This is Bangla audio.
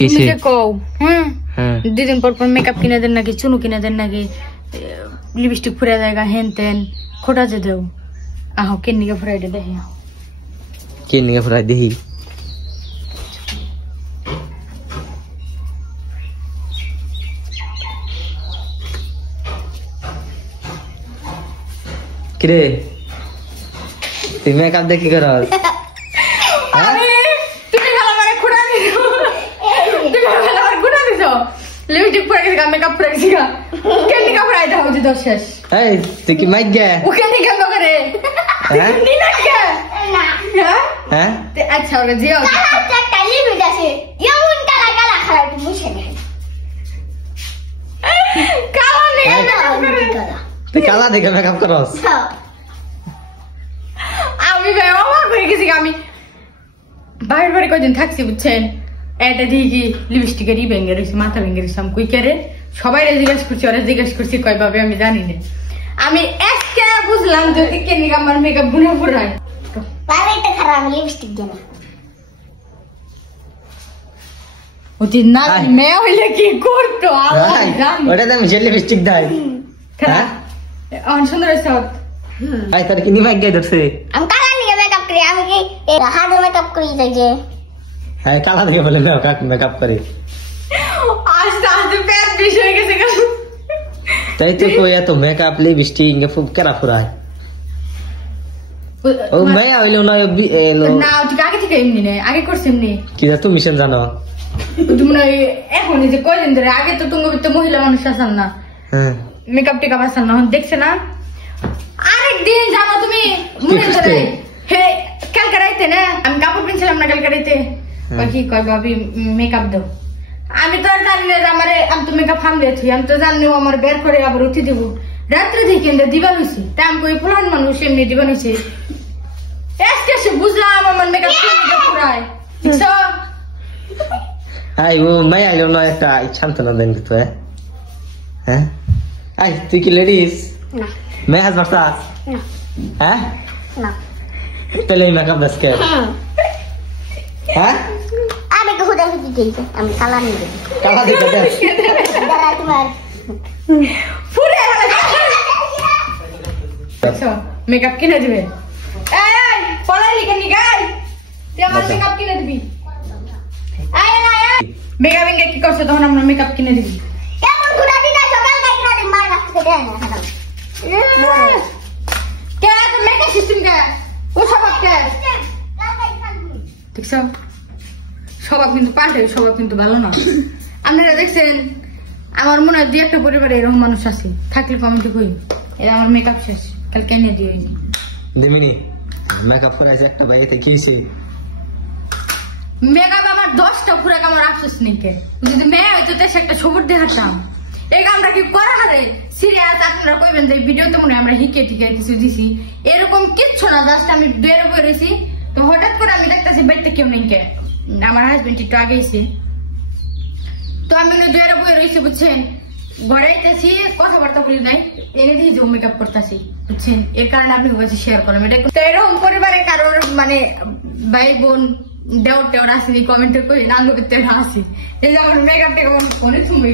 কিসে কও দুদিন পর পর মেকআপ কিনে দেন নাকি চুনু কিনে দেন নাকি লিপস্টিক ফুরা জায়গা হেন তেন খোটা যে দেও আহ কেনিকে ফুরাই দে দেখি কেনিকে ফুরাই দেখি কিরে তুই মেকআপ দেখি করস লিপস্টিক ফুরা গেছে মেকআপ ফুরা গেছে কেনিকে ফুরাই দাও যে দশ শেষ এই তুই কি মাইক গে ও কেনিকে করে হ্যাঁ নি না কে না হ্যাঁ আচ্ছা ওরে জিও একটা টালি বিদাসে এমন কালা কালা খারাপ বুঝে না কালা নেই তুই কালা দেখে মেকআপ করস আমি অবাক হয়ে গেছি আমি বাইরে বাড়ি কয়দিন থাকছি বুঝছেন এটা দেখি লিপস্টিকেরই ভেঙে রয়েছে মাথা ভেঙে রয়েছে আমি কুইকারে সবাই জিজ্ঞাসা করছি ওরা জিজ্ঞাসা করছি কয়ভাবে আমি জানি না আমি একটা বুঝলাম যে কেনিকে আমার মেকআপ গুলো ফুরায় বাইরেটা খারাপ লিপস্টিক দেনা ওটি না মেয়ে হইলে কি করতো আল্লাহ জানে ওটা তো মিশে লিপস্টিক দেয় হ্যাঁ অন সুন্দর হয়েছে আই তার কি নি মাইক গে ধরছে আমি কালা নিয়ে মেকআপ করি আমি কি হাতে মেকআপ করি তাই যে হ্যাঁ কালা দেখে বলে মেকআপ করে আস্তে আস্তে পেট বেশি হয়ে গেছে তাই তো কই এত মেকআপ লিপস্টিক ফুক কেরা ফুরায় ও মায়া হইলো না না ঠিক আগে থেকে এমনি নেই আগে করছে এমনি কি তুমি মিশন জানো তুমি এখন যে কয়দিন ধরে আগে তো তুমি তো মহিলা মানুষ আসাল না হ্যাঁ মেকআপ টেকআপ আসাল না দেখছে না আরেকদিন জানো তুমি মনে ধরে হে কালকে রাইতে না আমি কাপড় কিনছিলাম না কালকে রাইতে কি কয় ভাবি মেকআপ দাও আমি তো আর জানি না আমারে আমি তো মেকআপ ফাম দিয়েছি আমি তো জানি আমার বের করে আবার উঠে দিব রাত্রে থেকে দিবা হয়েছে তাই আমি কই পুরান মানুষ এমনি দিবা হয়েছে এসে বুঝলাম আমার মেকআপ পুরায় বুঝছো আই ও মায়া হইলো না একটা শান্তনা দেন তো হ্যাঁ আই তুই কি লেডিস না মেহাজ ভার্সাস না হ্যাঁ না পেলে মেকআপ দসকে হ্যাঁ আমি তো খুদা খুদি দিই আমি কালা নিয়ে কালা দেখে দেখ দাঁড়া তোমার ফুলে আচ্ছা মেকআপ কিনে দিবে এই পড়াই কেন গাই তুই আমার মেকআপ কিনে দিবি আয় আয় আয় মেকআপ এঙ্গে কি করছ তখন আমরা মেকআপ কিনে দিবি কেমন খুদা দিদা সকাল থেকে দিন মার রাখতে দেন না কে তো মেকআপ সিস্টেম কে ও সবাব কে দেখছ সবাব কিন্তু পাল্টে সবাব কিন্তু ভালো না আপনারা দেখছেন আমার মনে হয় দুই একটা পরিবারে এরকম মানুষ আছে থাকলে কমেন্টে কই এটা আমার মেকআপ শেষ কালকে এনে দিও দিমিনি মেকআপ করাইছে একটা ভাইতে কিছে মেকআপ আমার 10টা পুরো আমার আফসোস নেই কে যদি মেয়ে হইতো তো একটা সবুজ দেখাতাম এই কামটা কি করা হারে সিরিয়াস আপনারা কইবেন যে ভিডিওতে মনে আমরা হিকে টিকে কিছু দিছি এরকম কিচ্ছু না জাস্ট আমি বের হয়ে রইছি তো হঠাৎ করে আমি দেখতাছি বাড়িতে কেউ নেই কে আমার হাজবেন্ড একটু আগে এসে তো আমি বের হয়ে রইছি বুঝছেন ঘরে আইতেছি কথাবার্তা বলি নাই এনে দিয়ে যে মেকআপ করতেছি বুঝছেন এর কারণে আপনি কাছে শেয়ার করলাম এটা তো এরকম পরিবারে কারোর মানে ভাই বোন দেওয়ার টেওয়ার আসেনি কমেন্টে করি নাঙ্গ করতে আসি এই যে আমার মেকআপ টেকআপ ফোনে তুমি